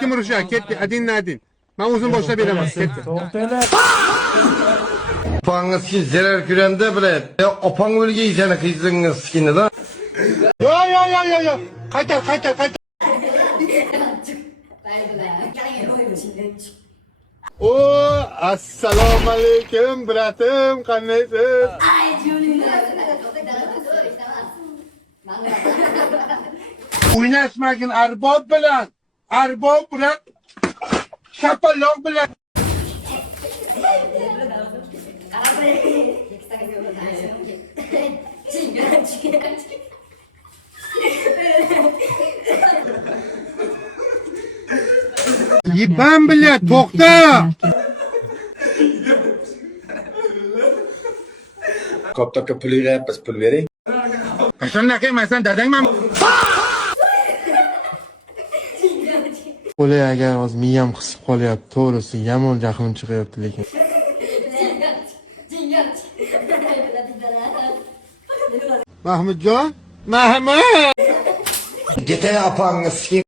Kim uruşa ketdi adin nadin. Ben uzun boşta veremem ketdi. Opağınız ki zarar görende bile opağın ölgeyi seni kızdığınız sikini da. Yo. Kaytar. Oo, assalomu alaykum bratim, qanaysiz? O'ynashmagin arbob bilan. Arbob bilan shapaloq bilan. Yipan bilan to'xta. Koptakka pul yig'yapmiz, pul bering. Qachon qilmaysan dadangman. Qo'li agar hozir miyam qisib qolyapti, to'g'risi yomon jahlim chiqyapti lekin. Mahmudjon, Mahmud. Gete opağınız sikin